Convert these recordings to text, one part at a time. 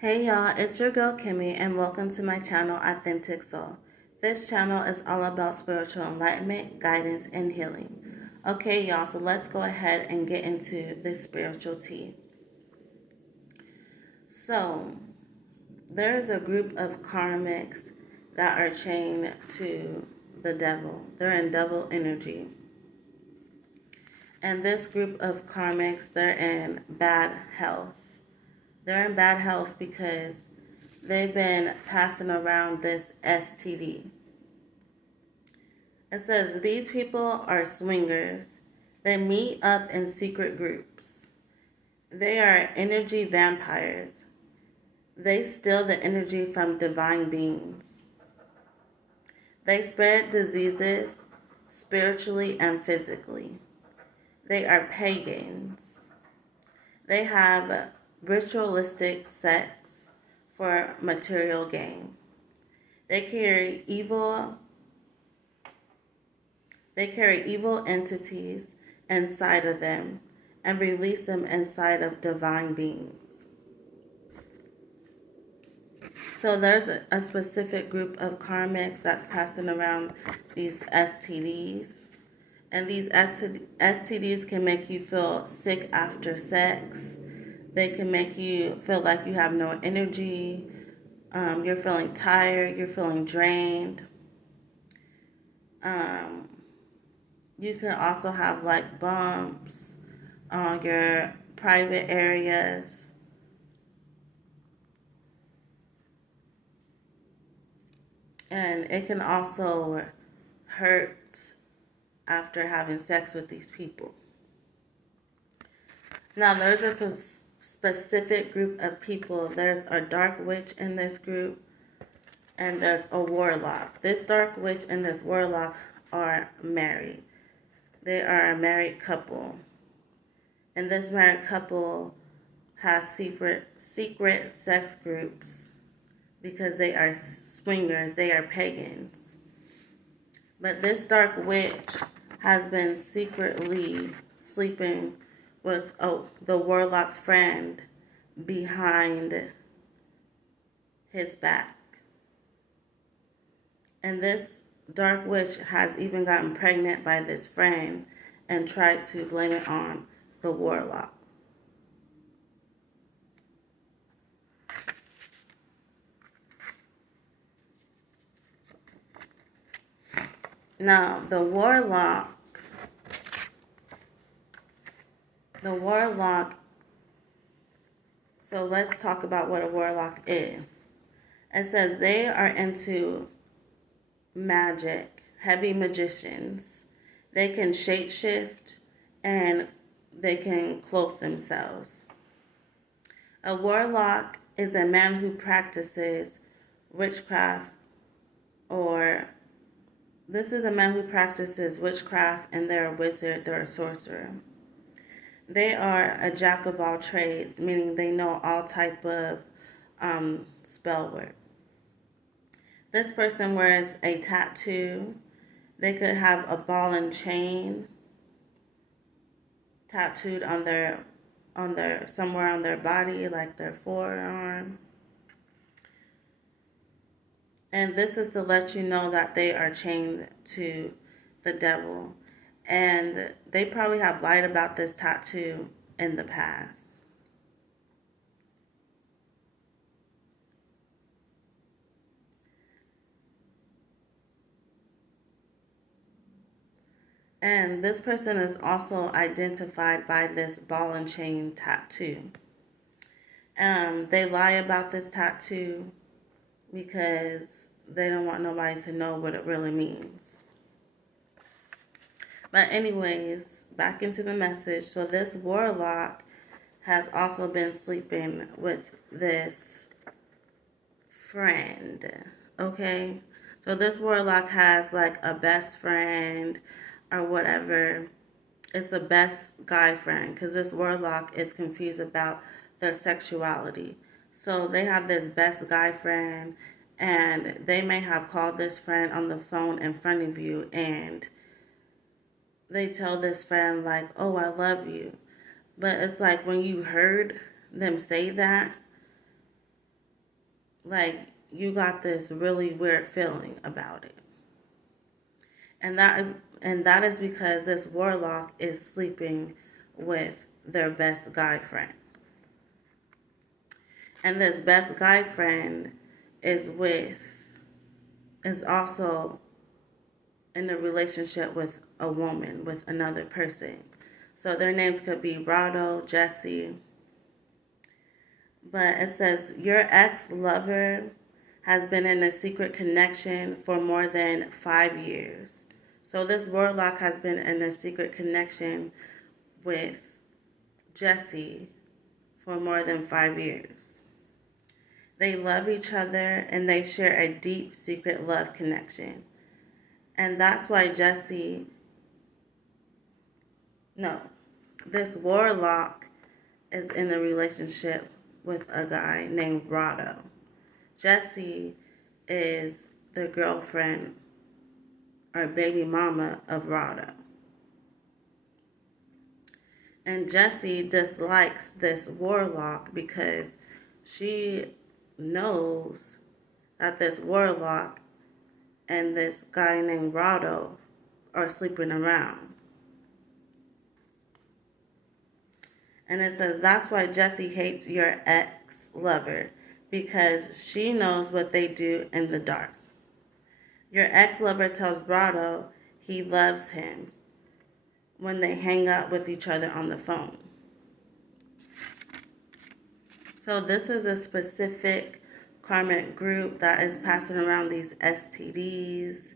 Hey y'all, it's your girl Kimmy and welcome to my channel Authentic Soul. This channel is all about spiritual enlightenment, guidance, and healing. Okay y'all, so let's go ahead and get into this spiritual tea. So, there is a group of karmics that are chained to the devil. They're in devil energy. And this group of karmics, they're in bad health. They're in bad health because they've been passing around this STD. It says these people are swingers. They meet up in secret groups. They are energy vampires. They steal the energy from divine beings. They spread diseases spiritually and physically. They are pagans. They have ritualistic sex for material gain. They carry evil entities inside of them and release them inside of divine beings. So there's a specific group of karmics that's passing around these STDs. And these STDs can make you feel sick after sex. They can make you feel like you have no energy. You're feeling tired. You're feeling drained. You can also have like bumps on your private areas. And it can also hurt after having sex with these people. Now, there's a specific group of people. There's a dark witch in this group, and there's a warlock. This dark witch and this warlock are married. They are a married couple. And this married couple has secret sex groups because they are swingers. They are pagans. But this dark witch has been secretly sleeping with the warlock's friend behind his back. And this dark witch has even gotten pregnant by this friend and tried to blame it on the warlock. Now, the warlock, so let's talk about what a warlock is. It says they are into magic, heavy magicians. They can shapeshift and they can clothe themselves. A warlock is a man who practices witchcraft and they're a wizard, they're a sorcerer. They are a jack of all trades, meaning they know all type of spell work. This person wears a tattoo. They could have a ball and chain tattooed on their somewhere on their body, like their forearm. And this is to let you know that they are chained to the devil. And they probably have lied about this tattoo in the past. And this person is also identified by this ball and chain tattoo. They lie about this tattoo because they don't want nobody to know what it really means. But anyways, back into the message. So this warlock has also been sleeping with this friend, okay? So this warlock has like a best friend or whatever. It's a best guy friend because this warlock is confused about their sexuality. So they have this best guy friend and they may have called this friend on the phone in front of you and they tell this friend like, oh, I love you. But it's like when you heard them say that, like you got this really weird feeling about it. And that is because this warlock is sleeping with their best guy friend. And this best guy friend is also in a relationship with a woman, with another person. So their names could be Rado, Jesse. But it says your ex-lover has been in a secret connection for more than 5 years. So this warlock has been in a secret connection with Jesse for more than 5 years. They love each other and they share a deep secret love connection. And that's why this warlock is in a relationship with a guy named Rado. Jesse is the girlfriend or baby mama of Rado. And Jessie dislikes this warlock because she knows that this warlock and this guy named Rado are sleeping around. And it says that's why Jessie hates your ex-lover, because she knows what they do in the dark. Your ex-lover tells Rado he loves him when they hang out with each other on the phone. So this is a specific karmic group that is passing around these STDs.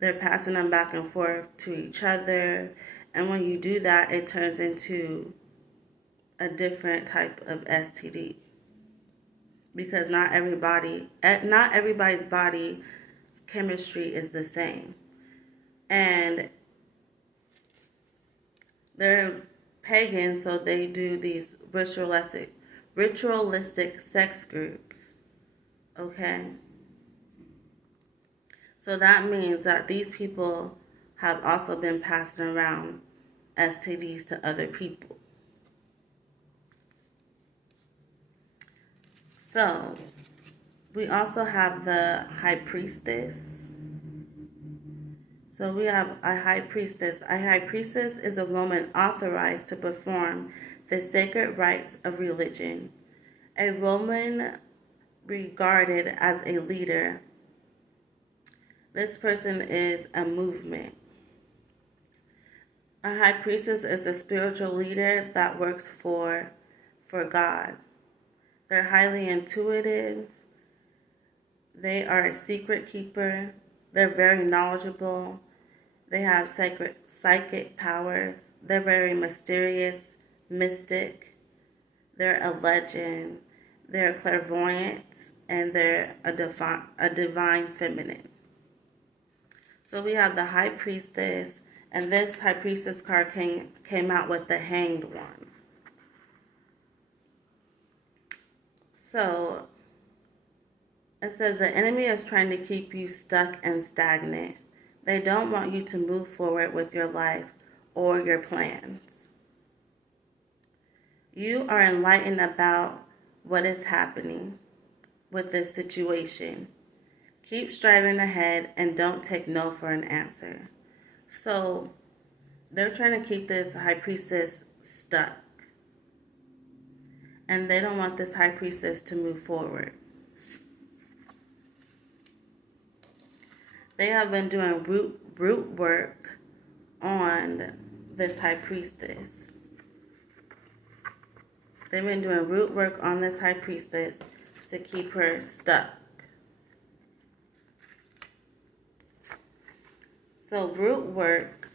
They're passing them back and forth to each other. And when you do that, it turns into a different type of STD. Because not everybody's body chemistry is the same. And they're pagan, so they do these ritualistic sex groups. Okay? So that means that these people have also been passing around STDs to other people. So, we also have the high priestess. So we have a high priestess. A high priestess is a woman authorized to perform the sacred rites of religion. A woman regarded as a leader. This person is a movement. A high priestess is a spiritual leader that works for God. They're highly intuitive. They are a secret keeper. They're very knowledgeable. They have psychic powers. They're very mysterious, mystic. They're a legend. They're clairvoyant, and they're a divine feminine. So we have the high priestess, and this high priestess card came out with the hanged one. So it says the enemy is trying to keep you stuck and stagnant. They don't want you to move forward with your life or your plans. You are enlightened about what is happening with this situation. Keep striving ahead and don't take no for an answer. So they're trying to keep this high priestess stuck. And they don't want this high priestess to move forward. They have been doing root work on this high priestess. They've been doing root work on this high priestess to keep her stuck. So root work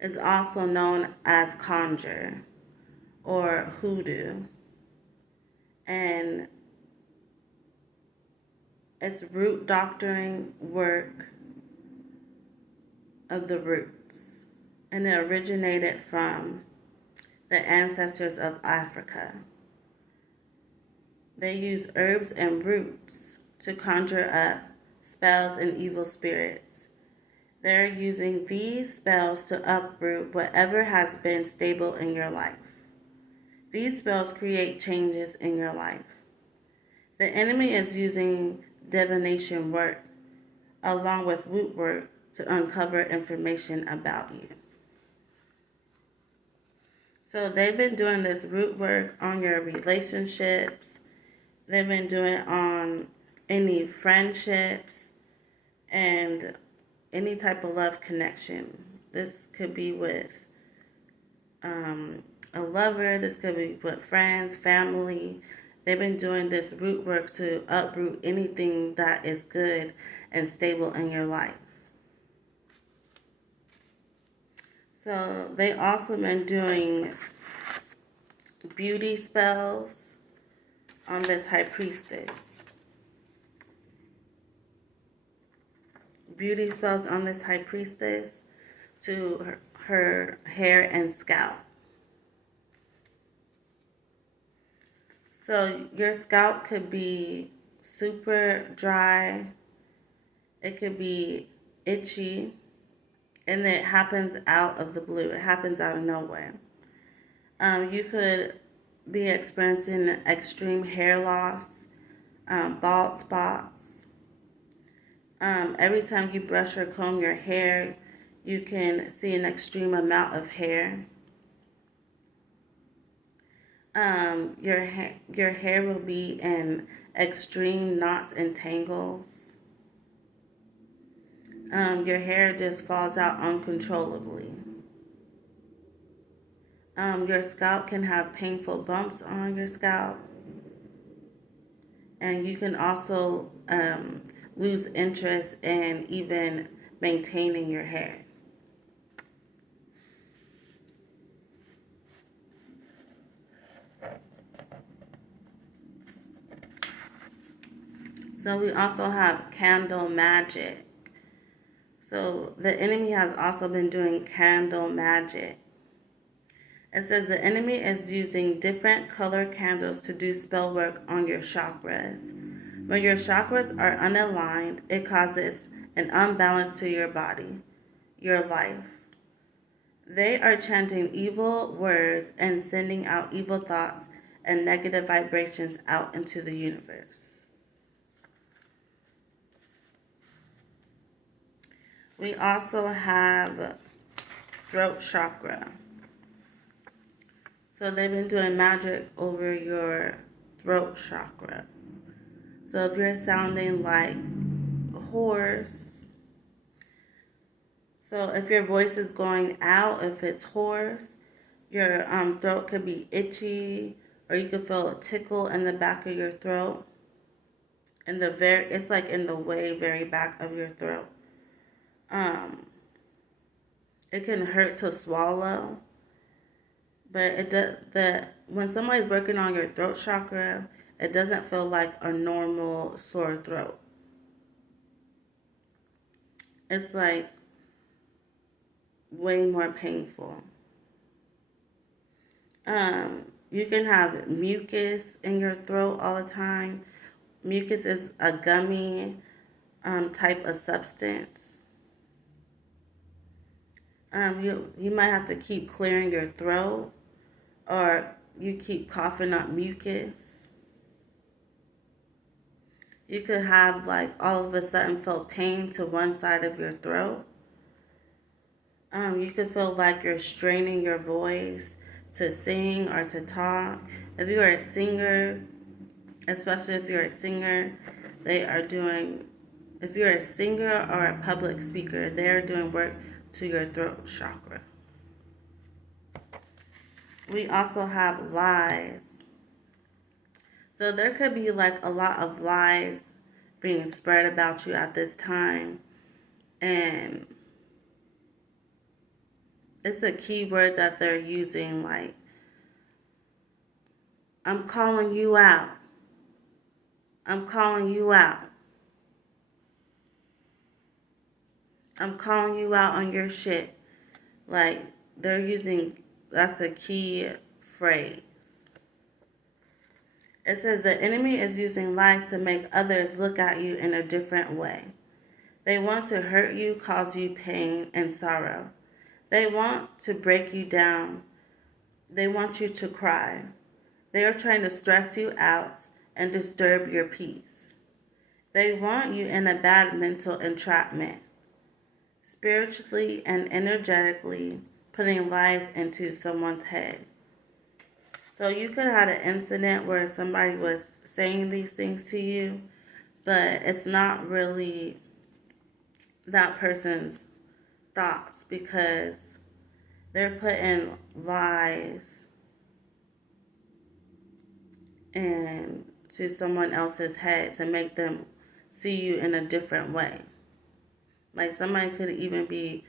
is also known as conjure or hoodoo. And it's root doctoring work of the roots. And it originated from the ancestors of Africa. They use herbs and roots to conjure up spells and evil spirits. They're using these spells to uproot whatever has been stable in your life. These spells create changes in your life. The enemy is using divination work along with root work to uncover information about you. So they've been doing this root work on your relationships. They've been doing it on any friendships and any type of love connection. This could be with a lover. This could be with friends, family. They've been doing this root work to uproot anything that is good and stable in your life. So they also been doing beauty spells on this high priestess. Beauty spells on this high priestess to her hair and scalp. So your scalp could be super dry. It could be itchy. And it happens out of the blue. It happens out of nowhere. You could be experiencing extreme hair loss, bald spots. Every time you brush or comb your hair, you can see an extreme amount of hair. Your hair will be in extreme knots and tangles. Your hair just falls out uncontrollably. Your scalp can have painful bumps on your scalp. And you can also lose interest in even maintaining your hair. So we also have candle magic. So the enemy has also been doing candle magic. It says the enemy is using different color candles to do spell work on your chakras. When your chakras are unaligned, it causes an unbalance to your body, your life. They are chanting evil words and sending out evil thoughts and negative vibrations out into the universe. We also have throat chakra. So they've been doing magic over your throat chakra. So if you're sounding like hoarse, so if your voice is going out, if it's hoarse, your throat could be itchy, or you could feel a tickle in the back of your throat. It's like in the way very back of your throat. It can hurt to swallow, but when somebody's working on your throat chakra, it doesn't feel like a normal sore throat. It's like way more painful. You can have mucus in your throat all the time. Mucus is a gummy type of substance. You might have to keep clearing your throat, or you keep coughing up mucus. You could have like all of a sudden feel pain to one side of your throat. You could feel like you're straining your voice to sing or to talk. If you're a singer, especially if you're a singer, if you're a singer or a public speaker, they're doing work to your throat chakra. We also have lies. So there could be like a lot of lies being spread about you at this time. And it's a key word that they're using, like, I'm calling you out. I'm calling you out. I'm calling you out on your shit. Like, that's a key phrase. It says the enemy is using lies to make others look at you in a different way. They want to hurt you, cause you pain and sorrow. They want to break you down. They want you to cry. They are trying to stress you out and disturb your peace. They want you in a bad mental entrapment, spiritually and energetically putting lies into someone's head. So you could have had an incident where somebody was saying these things to you, but it's not really that person's thoughts because they're putting lies into someone else's head to make them see you in a different way. Like somebody could even be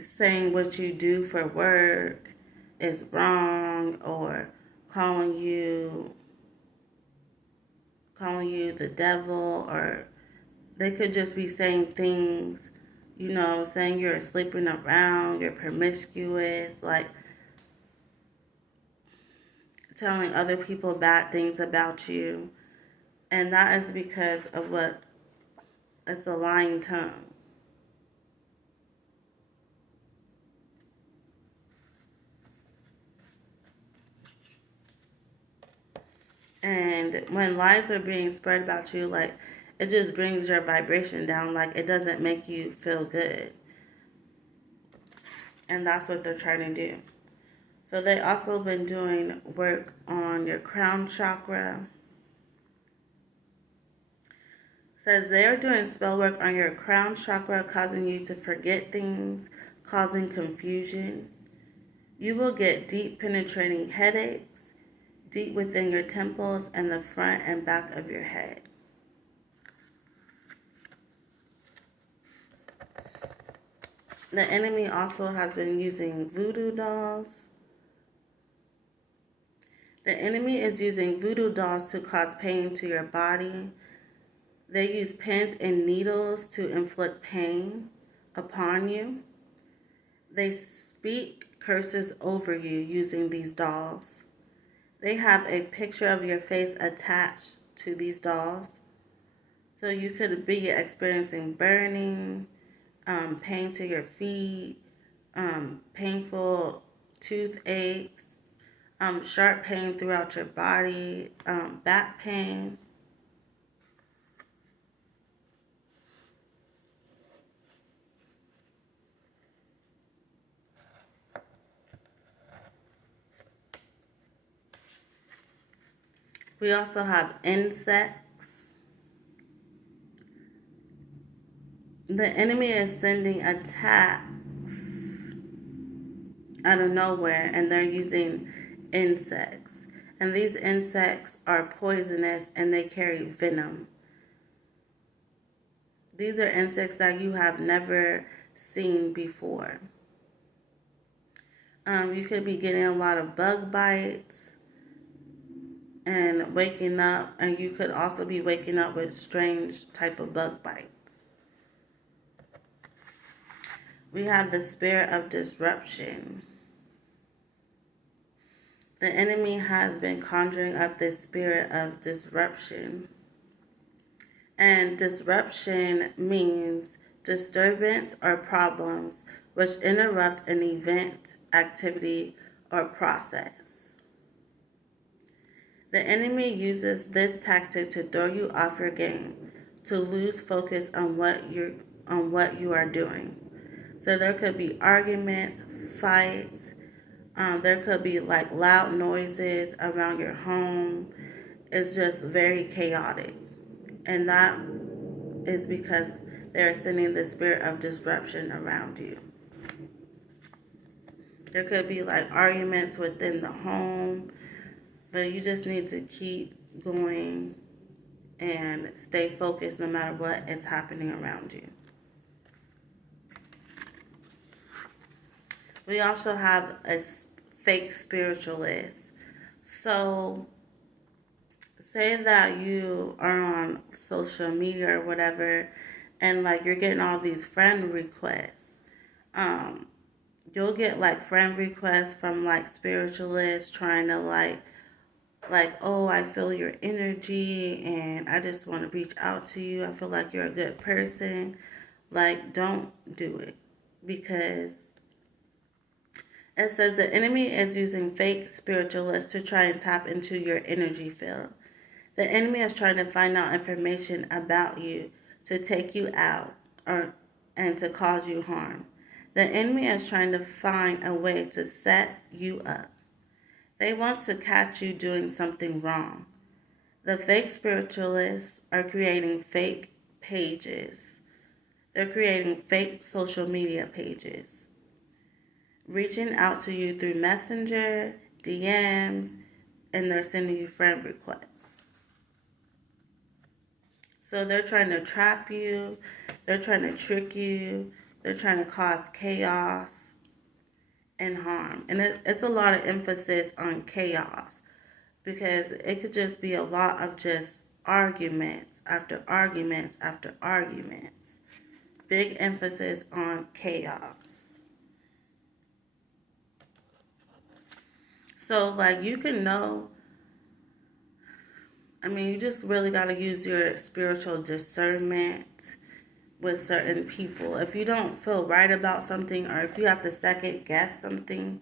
saying what you do for work is wrong, or calling you the devil, or they could just be saying things, saying you're sleeping around, you're promiscuous, like telling other people bad things about you. And that is because of it's a lying tongue. And when lies are being spread about you, like, it just brings your vibration down. Like, it doesn't make you feel good. And that's what they're trying to do. So they also been doing work on your crown chakra. It says they're doing spell work on your crown chakra, causing you to forget things, causing confusion. You will get deep penetrating headaches, deep within your temples and the front and back of your head. The enemy also has been using voodoo dolls. The enemy is using voodoo dolls to cause pain to your body. They use pins and needles to inflict pain upon you. They speak curses over you using these dolls. They have a picture of your face attached to these dolls. So you could be experiencing burning, pain to your feet, painful toothaches, sharp pain throughout your body, back pain. We also have insects. The enemy is sending attacks out of nowhere, and they're using insects. And these insects are poisonous and they carry venom. These are insects that you have never seen before. You could be getting a lot of bug bites and waking up, and you could also be waking up with strange type of bug bites. We have the spirit of disruption. The enemy has been conjuring up this spirit of disruption. And disruption means disturbance or problems which interrupt an event, activity, or process. The enemy uses this tactic to throw you off your game, to lose focus on what you are doing. So there could be arguments, fights. There could be like loud noises around your home. It's just very chaotic. And that is because they're sending the spirit of disruption around you. There could be like arguments within the home, but you just need to keep going and stay focused no matter what is happening around you. We also have a fake spiritualist. So say that you are on social media or whatever, and like you're getting all these friend requests. You'll get like friend requests from like spiritualists trying to like, oh, I feel your energy and I just want to reach out to you. I feel like you're a good person. Like, don't do it, because It says the enemy is using fake spiritualists to try and tap into your energy field. The enemy is trying to find out information about you to take you out and to cause you harm. The enemy is trying to find a way to set you up. They want to catch you doing something wrong. The fake spiritualists are creating fake pages. They're creating fake social media pages, reaching out to you through Messenger, DMs, and they're sending you friend requests. So they're trying to trap you, they're trying to trick you, they're trying to cause chaos and harm. And it's a lot of emphasis on chaos because it could just be a lot of just arguments after arguments after arguments. Big emphasis on chaos. So, like, you can know, you just really got to use your spiritual discernment with certain people. If you don't feel right about something, or if you have to second guess something,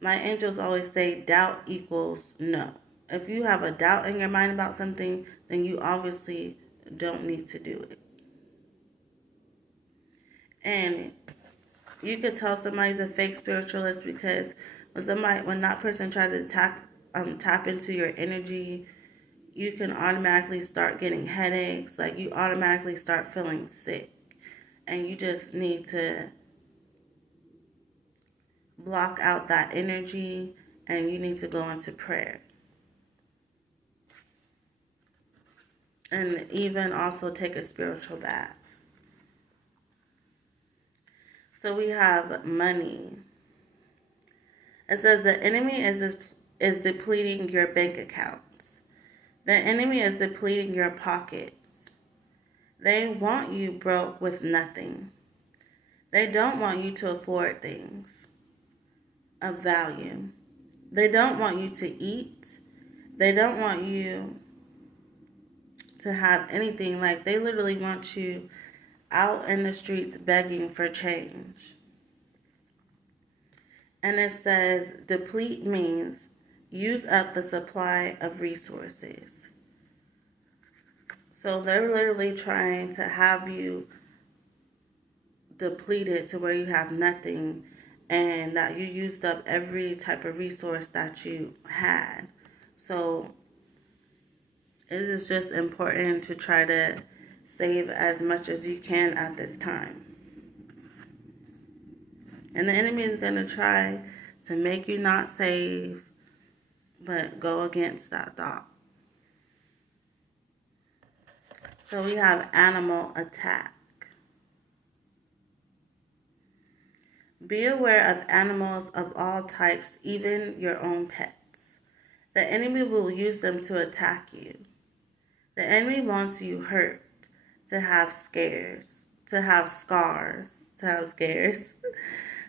my angels always say doubt equals no. If you have a doubt in your mind about something, then you obviously don't need to do it. And you could tell somebody's a fake spiritualist because when that person tries to tap into your energy, you can automatically start getting headaches. Like, you automatically start feeling sick, and you just need to block out that energy, and you need to go into prayer. And even also take a spiritual bath. So we have money. It says the enemy is depleting your bank accounts. The enemy is depleting your pockets. They want you broke with nothing. They don't want you to afford things of value. They don't want you to eat. They don't want you to have anything. Like, they literally want you out in the streets begging for change. And it says deplete means use up the supply of resources. So they're literally trying to have you depleted to where you have nothing, and that you used up every type of resource that you had. So it is just important to try to save as much as you can at this time. And the enemy is going to try to make you not save, but go against that thought. So we have animal attack. Be aware of animals of all types, even your own pets. The enemy will use them to attack you. The enemy wants you hurt, to have scares, to have scars, to have scares,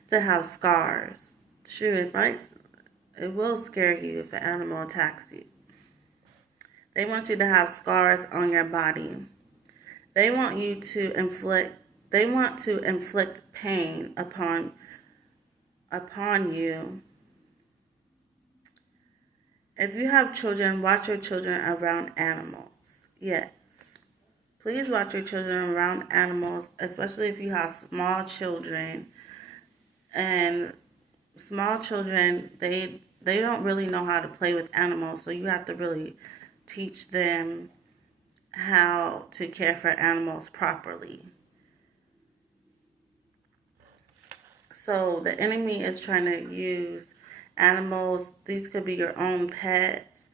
to have scars. Sure, it will scare you if an animal attacks you. They want you to have scars on your body. They want to inflict pain upon you. If you have children, watch your children around animals. Yes. Please watch your children around animals, especially if you have small children. And small children, they don't really know how to play with animals, so you have to really teach them how to care for animals properly. So the enemy is trying to use animals. These could be your own pets.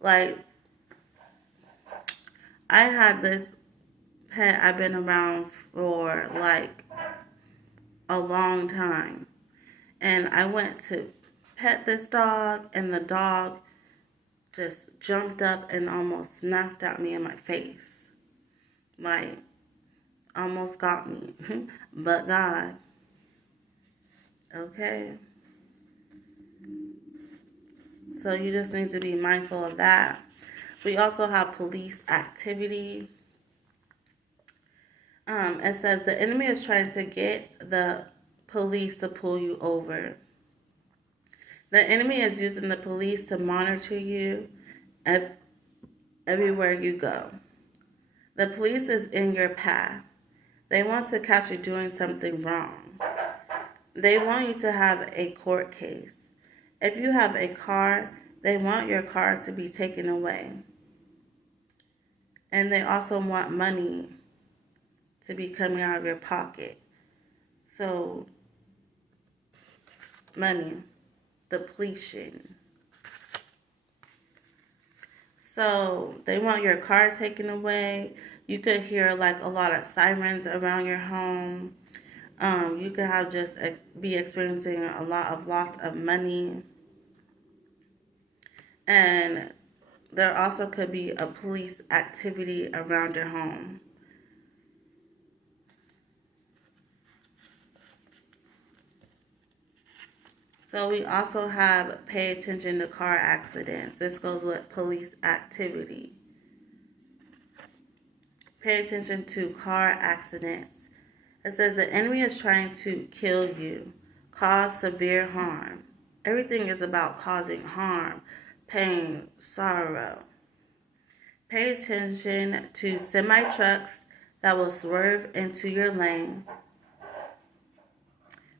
Like, I had this pet I've been around for like a long time. And I went to pet this dog, and the dog just jumped up and almost snapped at me in my face. Like, almost got me. But God. Okay? So you just need to be mindful of that. We also have police activity. It says the enemy is trying to get the police to pull you over. The enemy is using the police to monitor you everywhere you go. The police is in your path. They want to catch you doing something wrong. They want you to have a court case. If you have a car, they want your car to be taken away. And they also want money to be coming out of your pocket. So, money, depletion. So, they want your car taken away. You could hear like a lot of sirens around your home. You could have just be experiencing a lot of loss of money. And there also could be a police activity around your home. So we also have pay attention to car accidents. This goes with police activity. Pay attention to car accidents. It says the enemy is trying to kill you, cause severe harm. Everything is about causing harm, pain, sorrow. Pay attention to semi-trucks that will swerve into your lane.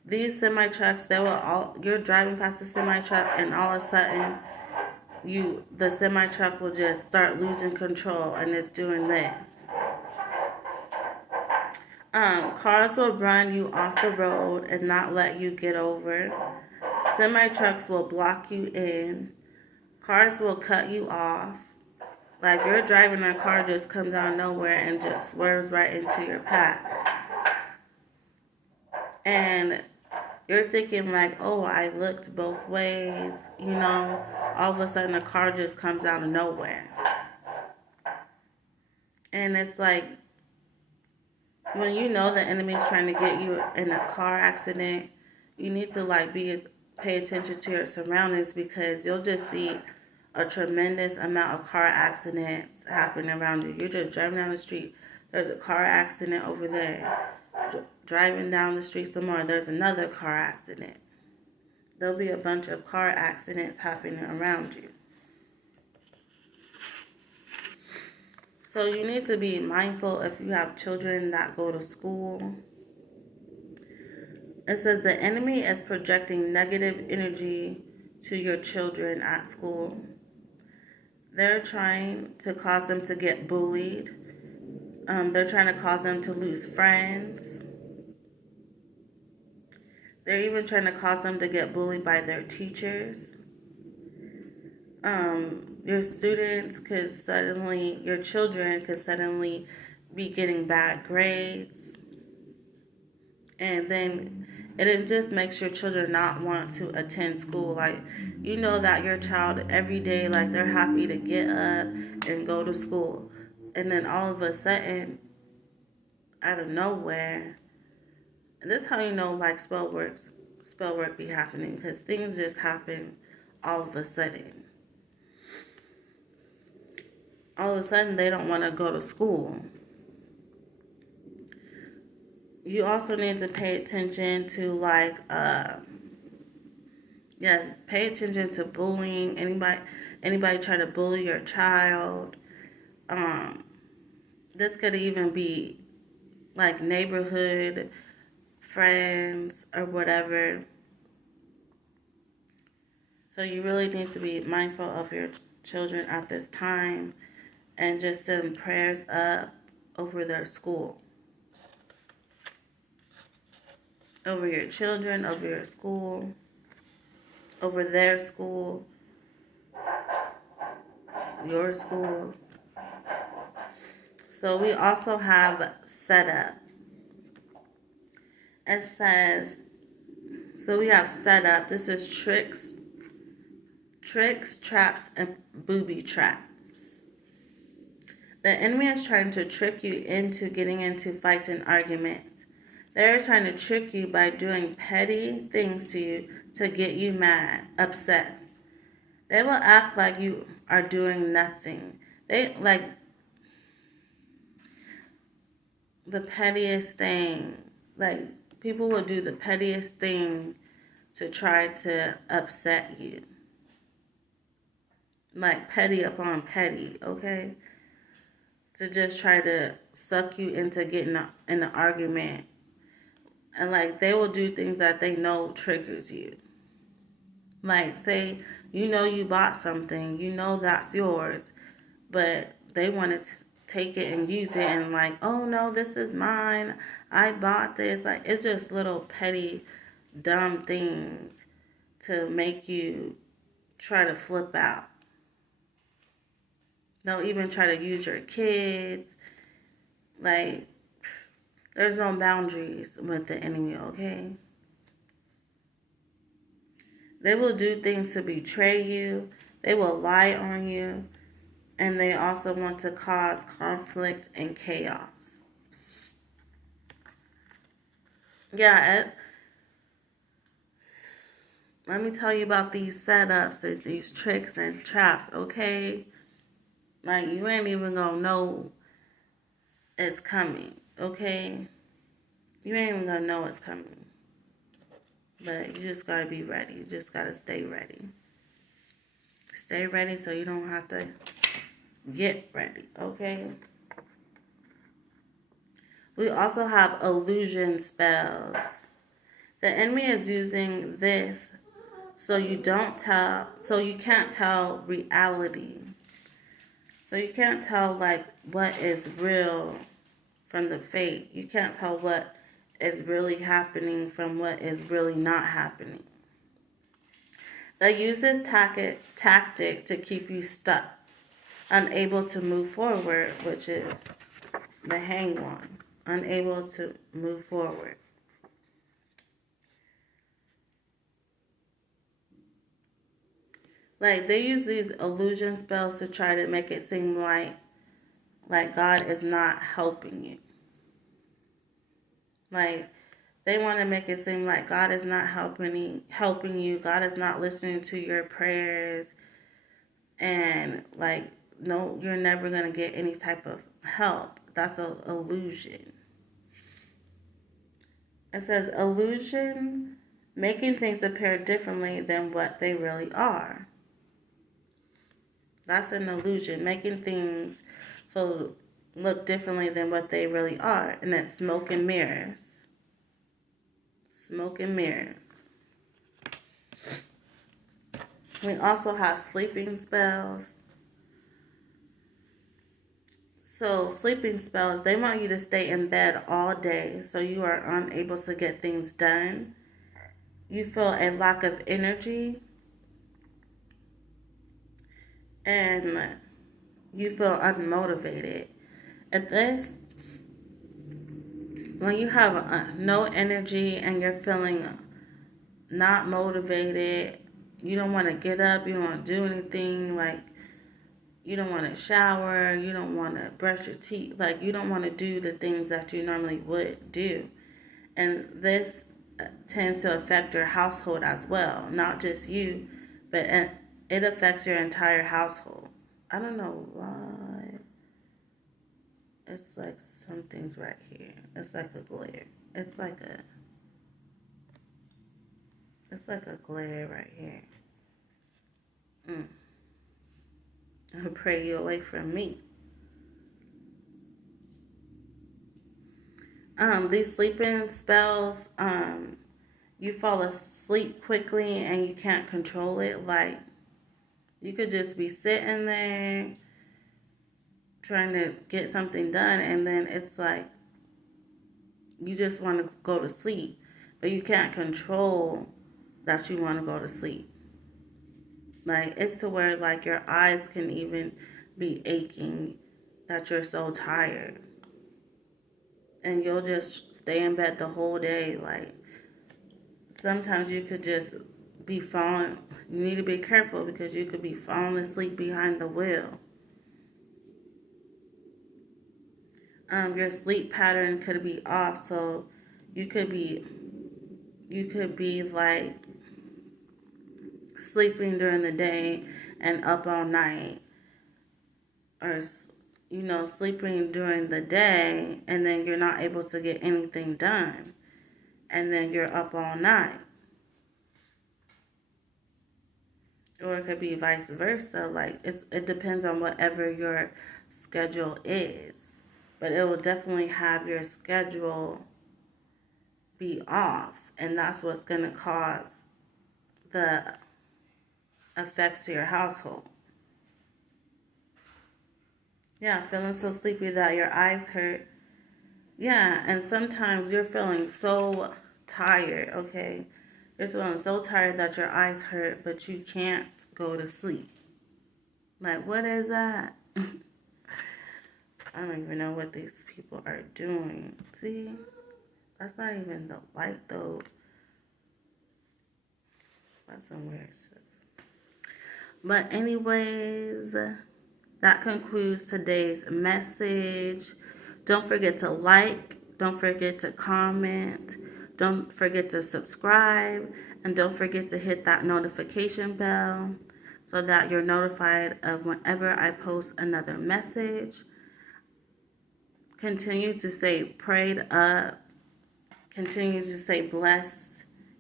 These semi-trucks, you're driving past a semi-truck and all of a sudden the semi-truck will just start losing control and it's doing this. Cars will run you off the road and not let you get over. Semi-trucks will block you in. Cars will cut you off. Like you're driving a car just comes out of nowhere and just swerves right into your path. And you're thinking like, oh, I looked both ways. All of a sudden a car just comes out of nowhere. And it's like, when you know the enemy is trying to get you in a car accident, you need to pay attention to your surroundings, because you'll just see a tremendous amount of car accidents happening around you. You're just driving down the street, there's a car accident over there. Driving down the street some more, there's another car accident. There'll be a bunch of car accidents happening around you. So you need to be mindful if you have children that go to school. It says the enemy is projecting negative energy to your children at school. They're trying to cause them to get bullied. They're trying to cause them to lose friends. They're even trying to cause them to get bullied by their teachers. Your children could suddenly be getting bad grades. And then it just makes your children not want to attend school. That your child every day, they're happy to get up and go to school. And then all of a sudden, out of nowhere, and this is how spell work be happening, because things just happen all of a sudden. All of a sudden, they don't want to go to school. You also need to pay attention to pay attention to bullying. Anybody try to bully your child. This could even be neighborhood friends or whatever. So you really need to be mindful of your children at this time and just send prayers up over their school. Over your children, over your school, over their school, your school. So we also have setup. It says, so we have setup. This is tricks, traps, and booby traps. The enemy is trying to trick you into getting into fights and arguments. They're trying to trick you by doing petty things to you to get you mad, upset. They will act like you are doing nothing. They the pettiest thing. People will do the pettiest thing to try to upset you. Like petty upon petty, okay? To just try to suck you into getting in an argument. And like they will do things that they know triggers you. Like say you bought something, that's yours, but they want to take it and use it and like, oh no, this is mine. I bought this. Like it's just little petty, dumb things to make you try to flip out. They'll even try to use your kids. Like there's no boundaries with the enemy, okay? They will do things to betray you. They will lie on you. And they also want to cause conflict and chaos. Yeah, let me tell you about these setups and these tricks and traps, okay? Like, you ain't even gonna know it's coming, okay? You ain't even gonna know it's coming. But you just gotta be ready. You just gotta stay ready. Stay ready so you don't have to get ready, okay? We also have illusion spells. The enemy is using this so you can't tell reality. So you can't tell like what is real from the fake. You can't tell what is really happening from what is really not happening. They use this tactic to keep you stuck, unable to move forward, which is the hanged one, unable to move forward. Like they use these illusion spells to try to make it seem like God is not helping you. Like they want to make it seem like God is not helping you. God is not listening to your prayers, and like no, you're never gonna get any type of help. That's an illusion. It says illusion, making things appear differently than what they really are. That's an illusion, making things look differently than what they really are. And that's smoke and mirrors. Smoke and mirrors. We also have sleeping spells. So sleeping spells, they want you to stay in bed all day so you are unable to get things done. You feel a lack of energy. And you feel unmotivated. At this, when you have no energy and you're feeling not motivated, you don't want to get up, you don't want to do anything, like you don't want to shower, you don't want to brush your teeth, like you don't want to do the things that you normally would do. And this tends to affect your household as well, not just you, but it affects your entire household. I don't know why. It's like something's right here. It's like a glare. It's like a glare right here. I pray you away from me. These sleeping spells, you fall asleep quickly and you can't control it. Like you could just be sitting there trying to get something done, and then it's like you just want to go to sleep, but you can't control that you want to go to sleep. Like it's to where like your eyes can even be aching, that you're so tired, and you'll just stay in bed the whole day. Like sometimes you could just be falling. You need to be careful because you could be falling asleep behind the wheel. Your sleep pattern could be off, so you could be like sleeping during the day and up all night, or sleeping during the day and then you're not able to get anything done, and then you're up all night. Or it could be vice versa. Like, it depends on whatever your schedule is. But it will definitely have your schedule be off. And that's what's going to cause the effects to your household. Yeah, feeling so sleepy that your eyes hurt. Yeah, and sometimes you're feeling so tired, okay? You're feeling so tired that your eyes hurt, but you can't go to sleep. Like, what is that? I don't even know what these people are doing. See? That's not even the light, though. That's some weird stuff. But anyways, that concludes today's message. Don't forget to like. Don't forget to comment. Don't forget to subscribe. And don't forget to hit that notification bell so that you're notified of whenever I post another message. Continue to stay prayed up. Continue to stay blessed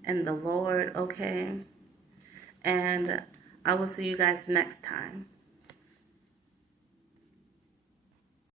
in the Lord, okay? And I will see you guys next time.